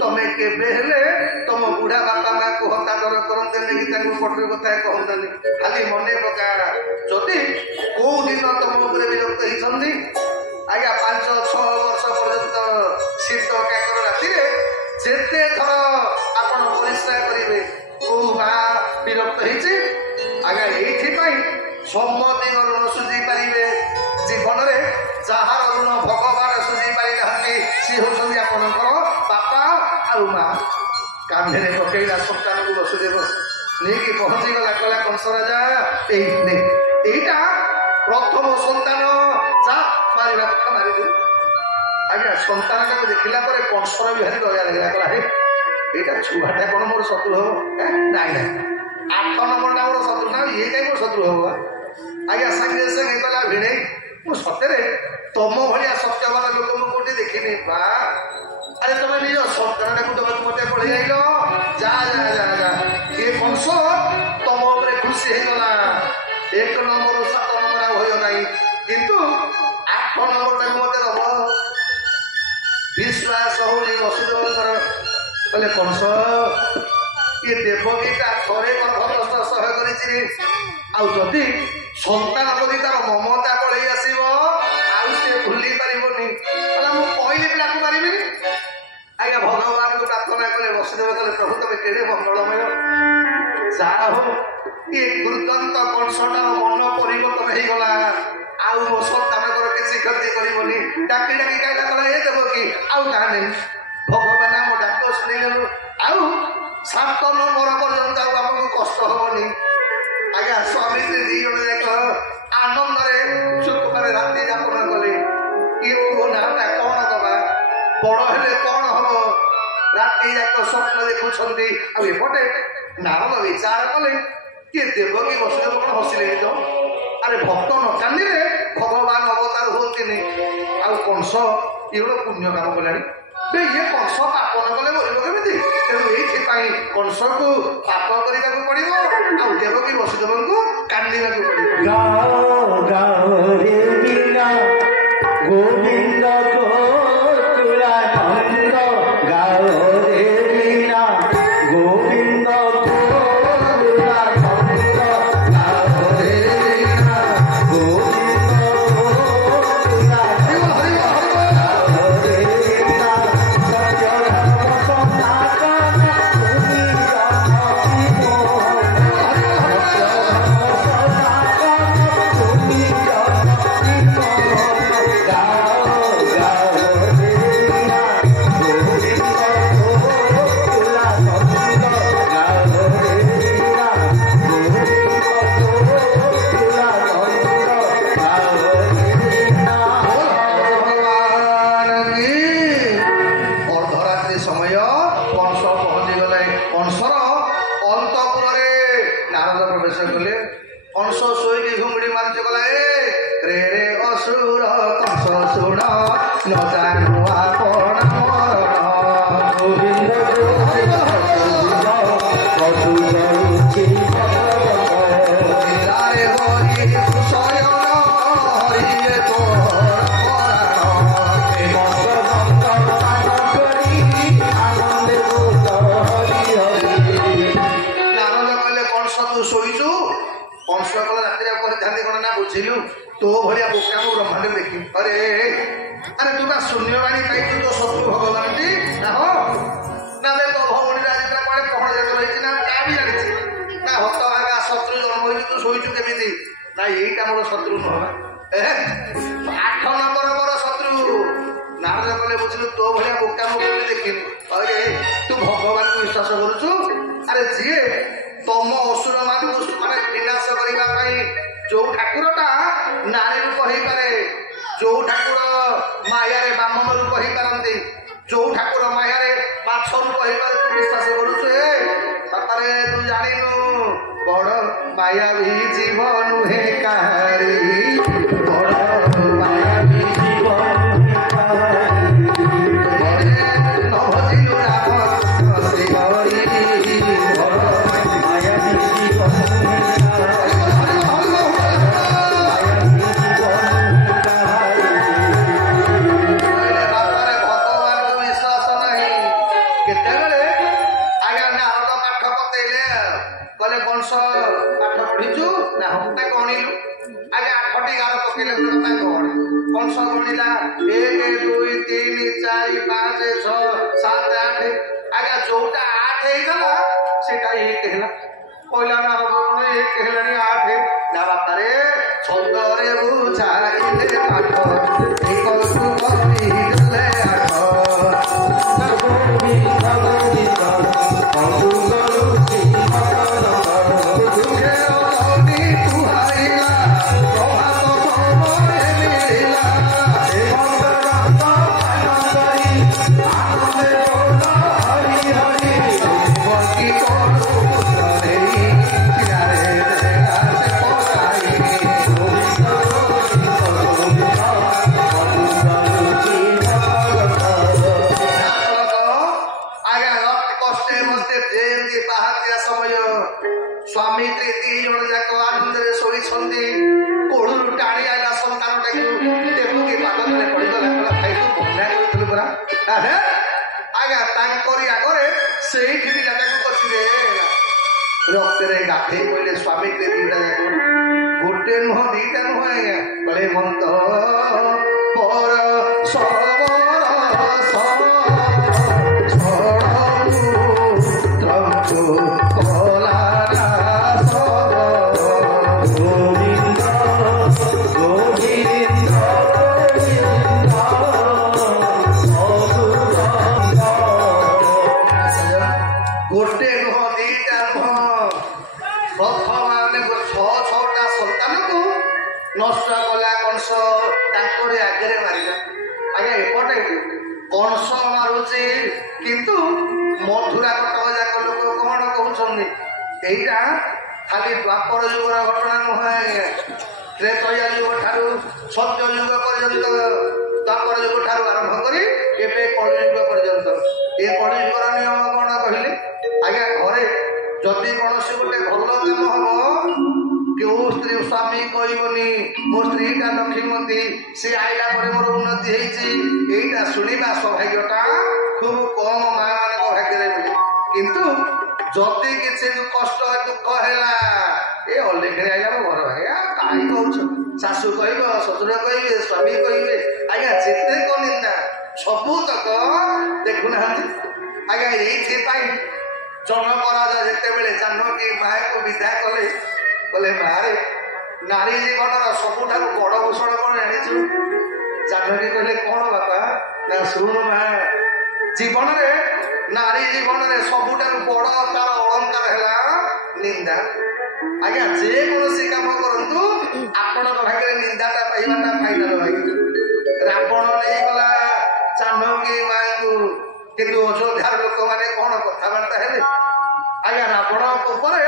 तुम केले तुम बुढ़ा बापा माँ को हतादर करते कि कठोर कथा कहते खाली मन पका जदि कौ दिन तुम विरक्त होती आज्ञा 5-6 वर्ष पर्यंत शीत काकर राति जेते थर आपण परिश्रा करेंगे कौ माँ विरक्त होती आज्ञा ये सम्मति ऋण सुझी पारे जीवन में जार ऋण भगवान सुझी पारि ना सी हूँ आपंकर बापा आ माँ कांधे पकईला सन्तान को वसुदेव नहीं कि पहुँचीगला कहला कंस राजा यहीटा प्रथम सन्तान जा मार मारिदे आज्ञा सन्तान को देखला कंसर भी भारी दया लगे कहला हे यहाँ छुआटा कौन मोर शत्रु हम ना 8 नंबरटा मोर शत्रु ना ये कहीं मोर शत्रु हम आज्ञा सागे सागे गला भिड़े मु सतरे तुम भाया सत्यवान लोक मुझे देखनी बा अरे तुम निज सन्तान को तुम मत पढ़ी आइल जा जा जा जा ये कंस तुम उपरे खुशी होगला 1 नंबर 7 नंबर भय ना किंतु 8 नंबर मत दब विश्वास होनी वसुदेव कहले कंस ये देवकीटा थरे गर्भस्थ सह करी आदि सन्तान प्रति तार ममता पलि आसो भूली पारनि कहली पिला मारि आज्ञा भगवान को प्रार्थना कले वसुदेव कले प्रभु तुम केड़े मंगलमय जहा हो ये दुर्दांत कंसटार मन परिवर्तन हो गला आउ मो सन्तान किसी क्षति करनी डाकी डाकी कहला कला ये देवकी आउ क्या नहीं भगवान आम डाक शुणिले आउ 7 नंबर पर्यंत आमको कष्ट हेनी ସ୍ୱପ୍ନ ଦେଖୁଛନ୍ତି। ଆଉ ଏପଟେ ନାରଦ ବିଚାର କଲେ କିଏ ଦେବକୀ ବସୁଦେବ କଣ ହସିଲେଣି ତ? ଆରେ ଭକ୍ତ ନ କାନ୍ଦିଲେ ଭଗବାନ ଅବତାର ହୁଅନ୍ତିନି। ଆଉ କଂସ ଇଏ ଗୋଟେ ପୁଣ୍ୟ କାମ କଲାଣି। ଇଏ କଂସ ପାପ ନ କଲେ ମରିବ କେମିତି? ତେଣୁ ଏଇଥିପାଇଁ କଂସକୁ ପାପ କରିବାକୁ ପଡିବ, ଆଉ ଦେବକୀ ବସୁଦେବଙ୍କୁ କାନ୍ଦିବାକୁ ପଡିବ। ଗାଓ ଗାଓ ରେ ବୀଣା ଗୋବିନ୍ଦ ଗୋକୁଳାନନ୍ଦ ଗାଓ ରେ ବୀଣା ଗୋବିନ୍ଦ ଗୋକୁଳାନନ୍ଦ ଗାଓ ରେ ବୀଣା ଗୋବିନ୍ଦ ଗୋକୁଳାନନ୍ଦ ଗାଓ ରେ ବୀଣା ସତ୍ୟ ଧର୍ମ ସନାତନ ତୁମି ଜନନୀ ମୋହନ ସତ୍ୟ ଧର୍ମ ସନାତନ ତୁମି ଜନନୀ ମୋହନ ଗାଓ ଗାଓ ରେ ବୀଣା ଗୋବିନ୍ଦ ଗୋକୁଳାନନ୍ଦ ଗାଓ ରେ ବୀଣା ଗୋବିନ୍ଦ ଗୋକୁଳାନନ୍ଦ ଗାଓ ରେ ବୀଣା। ଭଗବାନ କି ଅର୍ଦ୍ଧରାତ୍ରି ସମୟ କଂସ ପହଞ୍ଚିଗଲେ। କଂସର ଅନ୍ତପୁରରେ ନାରଦ ପ୍ରବେଶ କଲେ। କଂସ ଶୋଇକି ଘୁଙ୍ଗୁଡି ମାରୁଛି, ଗଲା ରେ ରେ ଅସୁର କଂସ ଶୁଣ ନ ଜାଣୁ ଆପଣ ମରଣ। ଗୋବିନ୍ଦ ଗୋବିନ୍ଦ ମଧୁର ରୁଚି ରେ ହରି ସୁଶୟନ ହରିଏ ତୋର ପରାଣ। ନାରଦ କହିଲେ କଂସ ତୁ ଶୋଇଛୁ? କଂସ କହିଲେ ରାତିରେ କରିଥାନ୍ତି କଣ ନା ବୁଝିଲୁ, ତୋ ଭଳିଆ ବୋକା ମୁଁ ବ୍ରହ୍ମାଣ୍ଡରେ ଦେଖି। ଆରେ ଆରେ ତୁ ବା ଶୂନ୍ୟବାଣୀ ପାଇଛୁ ତୋ ଶତ୍ରୁ ଭଗବାନଟି ନା? ହଁ ନା ଦେ ତୋ ଭଉଣୀର ଆଜିଟା କୁଆଡେ କଣ ଜାତ ରହିଛି ନା ତା ବି ଜାଣିଛି ନା? ହତ ଭାଗା ଶତ୍ରୁ ଜନ୍ମ ହୋଇଛୁ, ତୁ ଶୋଇଛୁ କେମିତି? ନା ଏଇଟା ମୋର ଶତ୍ରୁ ନୁହଁ, 8 ନମ୍ବର ମୋର ଶତ୍ରୁ। ନାରଦ କହିଲେ ବୁଝିଲୁ, ତୋ ଭଳିଆ ବୋକା ମୁଁ କେମିତି ଦେଖିନି? ଆରେ ତୁ ଭଗବାନଙ୍କୁ ବିଶ୍ୱାସ କରୁଛୁ? ଆରେ ଯିଏ ତମ ଅସୁର ମାନଙ୍କୁ ମାନେ ବିନାଶ କରିବା ପାଇଁ ଯୋଉ ଠାକୁରଟା ନାରୀ ରୂପ ହେଇପାରେ, ଯୋଉ ଠାକୁର ମାୟାରେ ବାମନ ରୂପ ହେଇପାରନ୍ତି, ଯୋଉ ଠାକୁର ମାୟାରେ ମାଛ ରୂପ ହେଇପାରେ, ତୁ ବିଶ୍ୱାସ କରୁଛୁ? ବାପାରେ ତୁ ଜାଣିନୁ ବଡ ମାୟାବୀ ଜୀବ ନୁହେଁ କାହାରି, ବଡ ମାୟାବୀ ଜୀବ ନ ଭଜିଲୁ ରାମ ଶ୍ରୀ ହରି। ବାପାରେ ଭଗବାନଙ୍କୁ ବିଶ୍ୱାସ ନାହିଁ। କେତେବେଳେ ଆଜ୍ଞା ନାରଦ ପାଠ ବତେଇଲେ, କହିଲେ କଂସ ପାଠ ପଢିଛୁ ନା? ହମଟା ଗଣିଲୁ। ଆଜ୍ଞା 8ଟି ଗାର ପକେଇଲେ କଥା ଗଣ। କଂସ ଗଣିଲା 1 2 3 4 5 6 7 8। ଆଜ୍ଞା ଯୋଉଟା 8 ହେଇଗଲା ସେଟା 1 ହେଲା। କହିଲା ନାରଦ କଣ 1 ହେଲାଣି 8? ନା ବାପାରେ ଛନ୍ଦରେ ବୁଝାଇଲେ ପାଠ ଏକକୁ କରିଦେଲେ ଆଠ। ସ୍ୱାମୀ ସ୍ତ୍ରୀ 3 ଜଣ ଯାକ ଆନନ୍ଦରେ ଶୋଇଛନ୍ତି। କୋଳରୁ ଟାଣି ଆଇଲା ସନ୍ତାନଟାକୁ, ଦେବକୀ ପାଦ ତଳେ ପଡିଗଲା। ଭାଇ ତୁ ମନା କରୁଥିଲୁ ପରା। ଆଜ୍ଞା ତାଙ୍କରି ଆଗରେ ସେଇଠି ପିଲାଟାକୁ ବସିଲେ ରକ୍ତରେ ଗାଧେଇ ପଇଲେ ସ୍ୱାମୀ ସ୍ତ୍ରୀ 2ଟା ଯାକ। ଗୋଟେ ନୁହଁ 2ଟା ନୁହଁ ଆଜ୍ଞା, କହିଲେ ମନ୍ତ ପର ଗୋଟେ ନୁହଁ 2ଟା ନୁହଁ, ପ୍ରଥମ ମାନେ 6ଟା ସନ୍ତାନକୁ ନଷ୍ଟ କଲା କଂସ, ତାଙ୍କରି ଆଗରେ ମାରିଲା। ଆଜ୍ଞା ଏପଟେ କଂସ ମାରୁଛି କିନ୍ତୁ ମଥୁରା କଟକ ଯାକ ଲୋକ କଣ କହୁଛନ୍ତି ଏଇଟା ଖାଲି ଦ୍ୱାପର ଯୁଗର ଘଟଣା ନୁହେଁ ଆଜ୍ଞା। ତ୍ରେତୟା ଯୁଗ ଠାରୁ ସତ୍ୟ ଯୁଗ ପର୍ଯ୍ୟନ୍ତ ଦ୍ୱାପର ଯୁଗ ଠାରୁ ଆରମ୍ଭ କରି ଏବେ କଳିଯୁଗ ପର୍ଯ୍ୟନ୍ତ ଏ କଳିଯୁଗର ନିୟମ କଣ କହିଲେ ଆଜ୍ଞା ଘରେ ଯଦି କୌଣସି ଗୋଟେ ଭଲ କାମ ହବ କେଉଁ ସ୍ତ୍ରୀ ସ୍ୱାମୀ କହିବନି ମୋ ସ୍ତ୍ରୀଟା ଲକ୍ଷ୍ମୀମତୀ ସେ ଆଇଲା ପରେ ମୋର ଉନ୍ନତି ହେଇଛି ଏଇଟା ଶୁଣିବା ସୌଭାଗ୍ୟଟା ଖୁବ କମ ମା ମାନଙ୍କ ଭାଗ୍ୟରେ ମିଳେ। କିନ୍ତୁ ଯଦି କିଛି କଷ୍ଟ ଦୁଃଖ ହେଲା ଏ ଅଲେଖରେ ଆଜ୍ଞା ମୋ ଘର ଭାଇ କାହିଁ କହୁଛ ଶାଶୁ କହିବ ଶ୍ୱଶୁର କହିବେ ସ୍ୱାମୀ କହିବେ ଆଜ୍ଞା ଯେତେ ନିନ୍ଦା ସବୁତକ ଦେଖୁନାହାନ୍ତି ଆଜ୍ଞା। ଏଇଥିପାଇଁ ଜନପରାଜ ଯେତେବେଳେ ଜାନକୀ ମାଆକୁ ବିଦା କଲେ କହିଲେ ମାରେ ନାରୀ ଜୀବନର ସବୁଠାରୁ ବଡ ଭୂଷଣ କଣ ଜାଣିଛୁ? ଜାନକୀ କହିଲେ କଣ ବାପା? ନା ଶୁଣ ମା ଜୀବନରେ ନାରୀ ଜୀବନରେ ସବୁଠାରୁ ବଡ ତାର ଅଳଙ୍କାର ହେଲା ନିନ୍ଦା। ଆଜ୍ଞା ଯେକୌଣସି କାମ କରନ୍ତୁ ଆପଣଙ୍କ ଭାଗ୍ୟରେ ନିନ୍ଦାଟା ପାଇବାଟା ଫାଇନାଲ ଭାଇ। ରାବଣ ନେଇଗଲା ଜାନକୀ ମାଙ୍କୁ କିନ୍ତୁ ଅଯୋଧ୍ୟାର ଲୋକମାନେ କଣ କଥାବାର୍ତ୍ତା ହେଲେ ଆଜ୍ଞା ରାବଣ ଉପରେ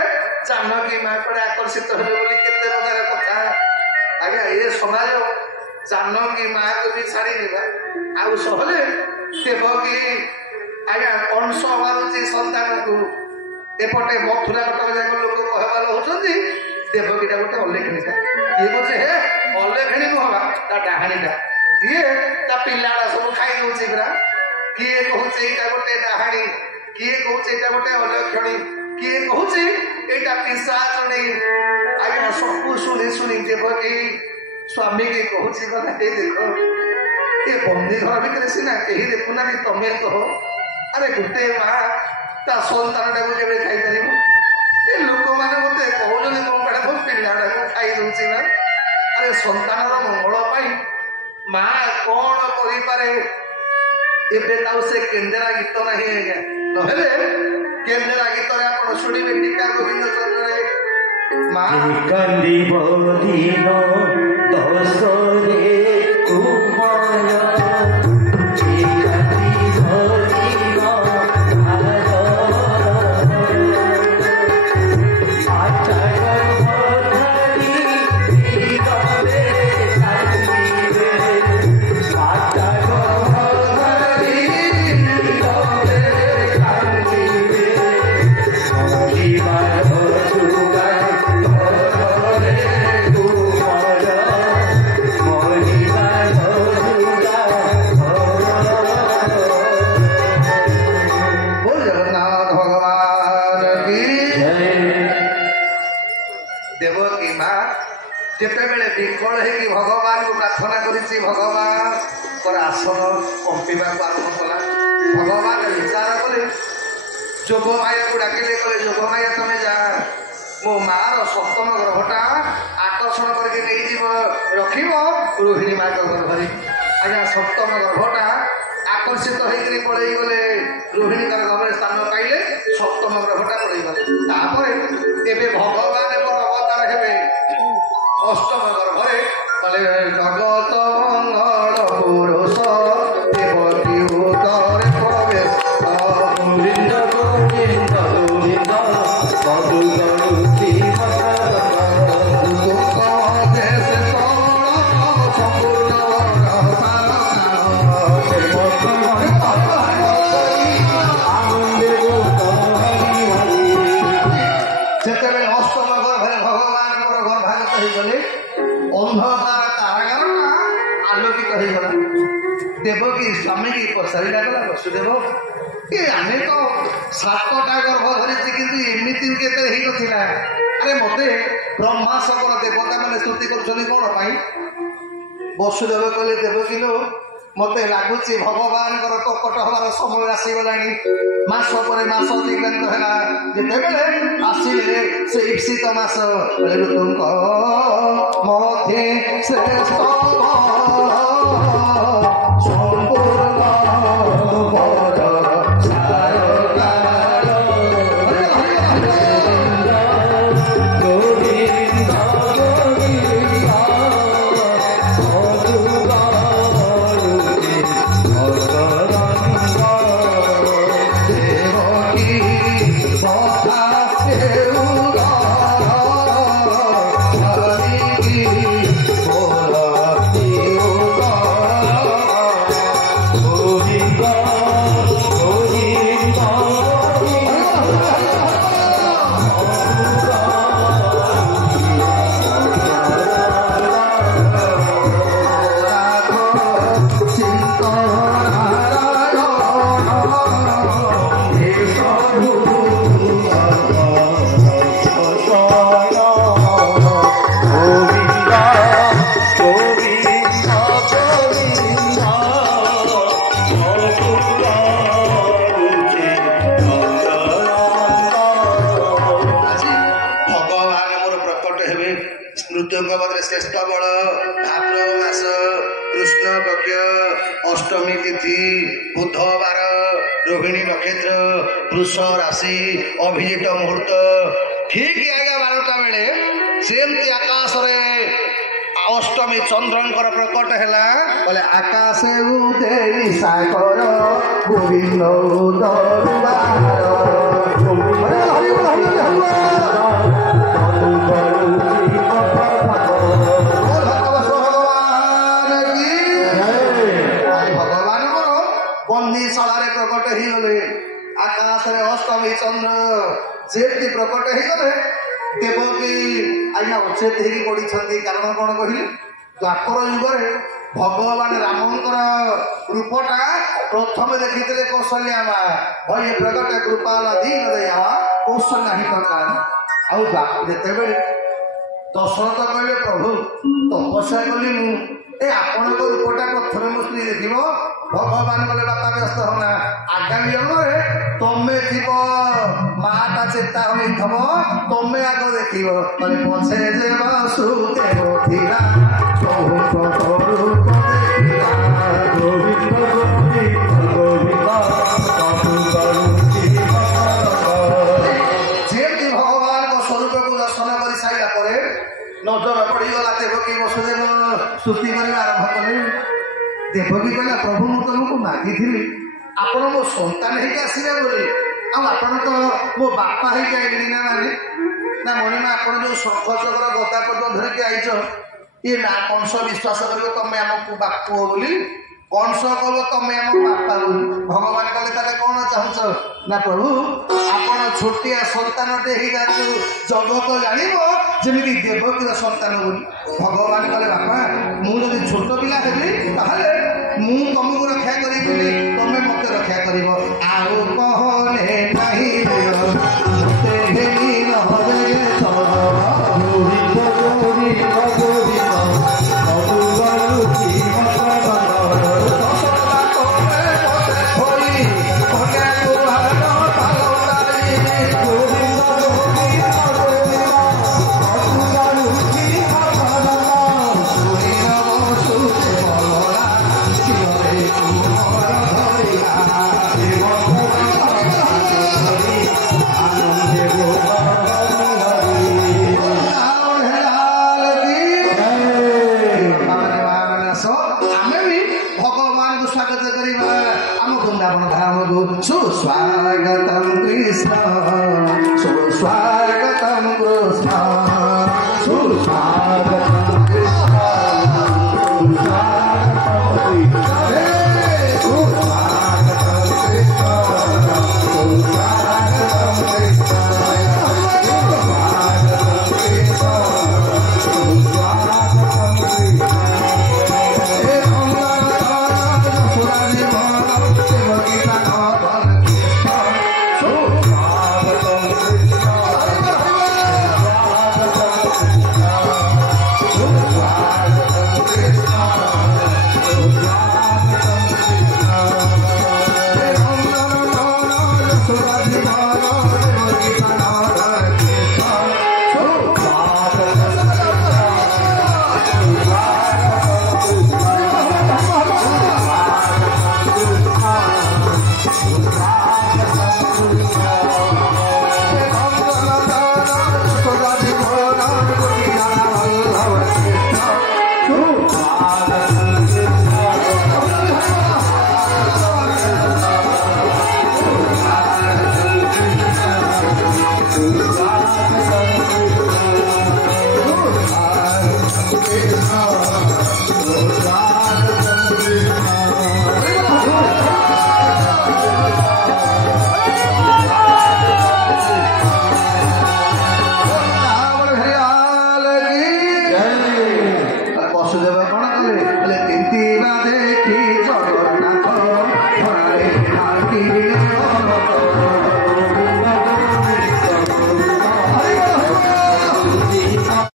ଜାନକୀ ମା ପରେ ଆକର୍ଷିତ ହେବେ ବୋଲି କେତେ ପ୍ରକାର କଥା ଆଜ୍ଞା। ଏ ସମାଜ ଜାନକୀ ମାକୁ ବି ଛାଡ଼ିଯିବା ଆଉ ସହଜେ ଦେବକୀ ଆଜ୍ଞା କଂସ ମାରୁଛି ସନ୍ତାନକୁ ଏପଟେ ମଥୁରା କଟକ ଯାକ ଲୋକ କହିବାର ହଉଛନ୍ତି ଦେବକୀଟା ଗୋଟେ ଅଲେଖିଣୀଟା ଇଏ କହୁଛି ହେ ଅଲେଖିଣୀ ନୁହଁ ତା ଡାହାଣୀଟା ଇଏ ତା ପିଲାଟା ସବୁ ଖାଇ ଦଉଛି ପୁରା। କିଏ କହୁଛି ଏଇଟା ଗୋଟେ ଡାହାଣୀ କିଏ କହୁଛି ଏଇଟା ଗୋଟେ ଅଲକ୍ଷଣୀ କିଏ କହୁଛି ଏଇଟା ପିଶାଚୁଣୀ ଆଜ୍ଞା। ସବୁ ଶୁଣି ଶୁଣି ଦେବକୀ ସ୍ୱାମୀ କି କହୁଛି କଥା ଏ ଦେଖ ଏ ବନ୍ଦୀ ଘର ଭିତରେ ସିନା କେହି ଦେଖୁନାହାନ୍ତି ତମେ କହ ଆରେ ଗୋଟେ ମା ତା ସନ୍ତାନଟାକୁ କେବେ ଖାଇପାରିବ? ଏ ଲୋକମାନେ ମତେ କହୁଛନ୍ତି ମୋ ପାଖରେ ମୋ ପିଲାଟାକୁ ଖାଇ ଦଉଛି ନା। ଆରେ ସନ୍ତାନର ମଙ୍ଗଳ ପାଇଁ ମା କଣ କରିପାରେ? ଏବେ ତାଉ ସେ କେନ୍ଦେରା ଗୀତ ନାହିଁ ଆଜ୍ଞା। ନହେଲେ କେନ୍ଦେରା ଗୀତରେ ଆପଣ ଶୁଣିବେ ଟୀକା ଗୋବିନ୍ଦ ଚନ୍ଦ୍ରରେ ମା କାନ୍ଦିବ ଦିନ ଦଶରେ କୁମାର ଯେତେବେଳେ ବିକଳ ହେଇକି ଭଗବାନଙ୍କୁ ପ୍ରାର୍ଥନା କରିଛି ଭଗବାନଙ୍କର ଆସନ କମ୍ପିବାକୁ ଆରମ୍ଭ କଲା। ଭଗବାନ ବିଚାର କଲେ ଯୋଗମାୟାକୁ ଡାକିଲେ କହିଲେ ଯୋଗମାୟା ତମେ ଯା ମୋ ମାର ସପ୍ତମ ଗ୍ରହଟା ଆକର୍ଷଣ କରିକି ନେଇଯିବ ରଖିବ ରୋହିଣୀ ମାଙ୍କ ଗର୍ଭରେ। ଆଜ୍ଞା ସପ୍ତମ ଗ୍ରହଟା ଆକର୍ଷିତ ହେଇକରି ପଳେଇ ଗଲେ ରୋହିଣୀଙ୍କର ଗର୍ଭରେ ସ୍ଥାନ ପାଇଲେ ସପ୍ତମ ଗ୍ରହଟା ପଳେଇଗଲେ। ତାପରେ ଏବେ ଭଗବାନ ଅବତାର ହେବେ ଅଷ୍ଟମ ଗର୍ଭରେ କଲେ ଜଗତ ମଙ୍ଗଳ ପୁରୁଷ ଦେବକୀ ଉଦରେ ପ୍ରବେଶ ଗୋବିନ୍ଦ ଗୋବିନ୍ଦ ଗୋବିନ୍ଦ ମଧୁ କରୁଛି ଯେତେବେଳେ ଅଷ୍ଟମ ଗର୍ଭରେ ଭଗବାନଙ୍କର ଗର୍ଭାଗତ ହେଇଗଲେ ଅନ୍ଧକାର କାରାଗାରଟା ଆଲୋକିତ ହେଇଗଲା। ଦେବକୀ ସ୍ୱାମୀକି ପଚାରିଲା ଗଲା ବସୁଦେବ ଏ ଆମେ ତ 7ଟା ଗର୍ଭ ଧରିଛି କିନ୍ତୁ ଏମିତି କେତେ ହେଇନଥିଲା। ଆରେ ମତେ ବ୍ରହ୍ମା ସକଳ ଦେବତା ମାନେ ସ୍ତୁତି କରୁଛନ୍ତି କଣ ପାଇଁ? ବସୁଦେବ କହିଲେ ଦେବକୀ ଲୋ ମତେ ଲାଗୁଛି ଭଗବାନଙ୍କର ପ୍ରକଟ ହବାର ସମୟ ଆସିଗଲାଣି। ମାସ ପରେ ମାସ ଅତିକ୍ରାନ୍ତ ହେଲା ଯେତେବେଳେ ଆସିଲେ ସେ ଇପ୍ସିତ ମାସ ଋତୁଙ୍କ ମଧ୍ୟେ ଶ୍ରେଷ୍ଠ ସମ୍ପୂର୍ଣ୍ଣ ହେବେ ମୃତ୍ୟୁଙ୍କ ମଧ୍ୟରେ ଶ୍ରେଷ୍ଠ ବଳ ଭାଦ୍ରବ ମାସ କୃଷ୍ଣ ପକ୍ଷ ଅଷ୍ଟମୀ ତିଥି ବୁଧବାର ରୋହିଣୀ ନକ୍ଷତ୍ର ବୃଷ ରାଶି ଅଭିଜିତ ମୁହୂର୍ତ୍ତ ଠିକ ଆଜ୍ଞା 12ଟା ବେଳେ ସେମିତି ଆକାଶରେ ଅଷ୍ଟମୀ ଚନ୍ଦ୍ରଙ୍କର ପ୍ରକଟ ହେଲା ବୋଲେ ଆକାଶେ ଉଦେଇ ସାଗର ଗୋବିନ୍ଦ ଭଗବାନଙ୍କର ବନ୍ଦୀଶାଳାରେ ପ୍ରକଟ ହେଇଗଲେ ଆକାଶରେ ଅଷ୍ଟମୀ ଚନ୍ଦ୍ର ଯେମିତି ପ୍ରକଟ ହେଇଗଲେ ଦେବକୀ ଆଜ୍ଞା ଅଚେତ ହେଇକି ପଡ଼ିଛନ୍ତି। କାରଣ କ'ଣ କହିଲେ ଦ୍ୱାପର ଯୁଗରେ ଭଗବାନ ରାମଙ୍କର ରୂପଟା ପ୍ରଥମେ ଦେଖିଥିଲେ କୌଶଲ୍ୟା ମା ଭୟ ପ୍ରକଟ କୃପାଲା ଦୀନ ଦୟା କୌଶଲ୍ୟା ହିଁ ପ୍ରକାର। ଆଉ ଯେତେବେଳେ ଦଶରଥ କହିଲେ ପ୍ରଭୁ ତପସ୍ୟା କଲି ମୁଁ ଏ ଆପଣଙ୍କ ରୂପଟା ପ୍ରଥମେ ମୋ ସ୍ତ୍ରୀ ଦେଖିବ। ଭଗବାନ କହିଲେ ବାପା ବ୍ୟସ୍ତ ହନା ଆଗାମୀ ଜନ୍ମରେ ତମେ ଥିବ ମାଟା ଚେତା ହୋଇଥିବ ତମେ ଆଗ ଦେଖିବ ପଛେ ଯେ ବାସୁଦେବ ଥିଲା ଯେମିତି ଭଗବାନଙ୍କ ସ୍ୱରୂପକୁ ଦର୍ଶନ କରି ସାରିଲା ପରେ ନଜର ପଡ଼ିଗଲା ଦେବକୀ ବସୁଦେବ ସ୍ତୁତି କରିବା ଆରମ୍ଭ କଲେ। ଦେବକୀ କହିଲା ପ୍ରଭୁ ମୁଁ ତମକୁ ମାଗିଥିଲି ଆପଣ ମୋ ସନ୍ତାନ ହେଇକି ଆସିବେ ବୋଲି ଆଉ ଆପଣ ତ ମୋ ବାପା ହେଇକି ଆଇଲେଣି ନା ମାନେ ନା ମଣିମା ଆପଣ ଯୋଉ ଶଙ୍ଖ ଚକ୍ର ଗଦା ପଦ ଧରିକି ଆଇଛ ଇଏ ନା କଂସ ବିଶ୍ୱାସ କରିବ ତମେ ଆମକୁ ବାପ ବୋଲି କଂସ କହିବ ତମେ ଆମ ବାପା ବୋଲି। ଭଗବାନ କହିଲେ ତାହେଲେ କ'ଣ ଚାହୁଁଛ ନା ପ୍ରଭୁ ଆପଣ ଛୋଟିଆ ସନ୍ତାନଟେ ହେଇଯାନ୍ତୁ ଜଗତ ଜାଣିବ ଯେମିତି ଦେବକୀର ସନ୍ତାନ ବୋଲି। ଭଗବାନ କହିଲେ ବାପା ମୁଁ ଯଦି ଛୋଟ ପିଲା ହେବି ତାହେଲେ ମୁଁ ତମକୁ ରକ୍ଷା କରିବିନି ତମେ ମତେ ରକ୍ଷା କରିବ। ଆଉ କହଲେ ନାହିଁ सुस्वागतम कृष्ण सुस्वागतम कृष्ण सुस्वागतम कृष्ण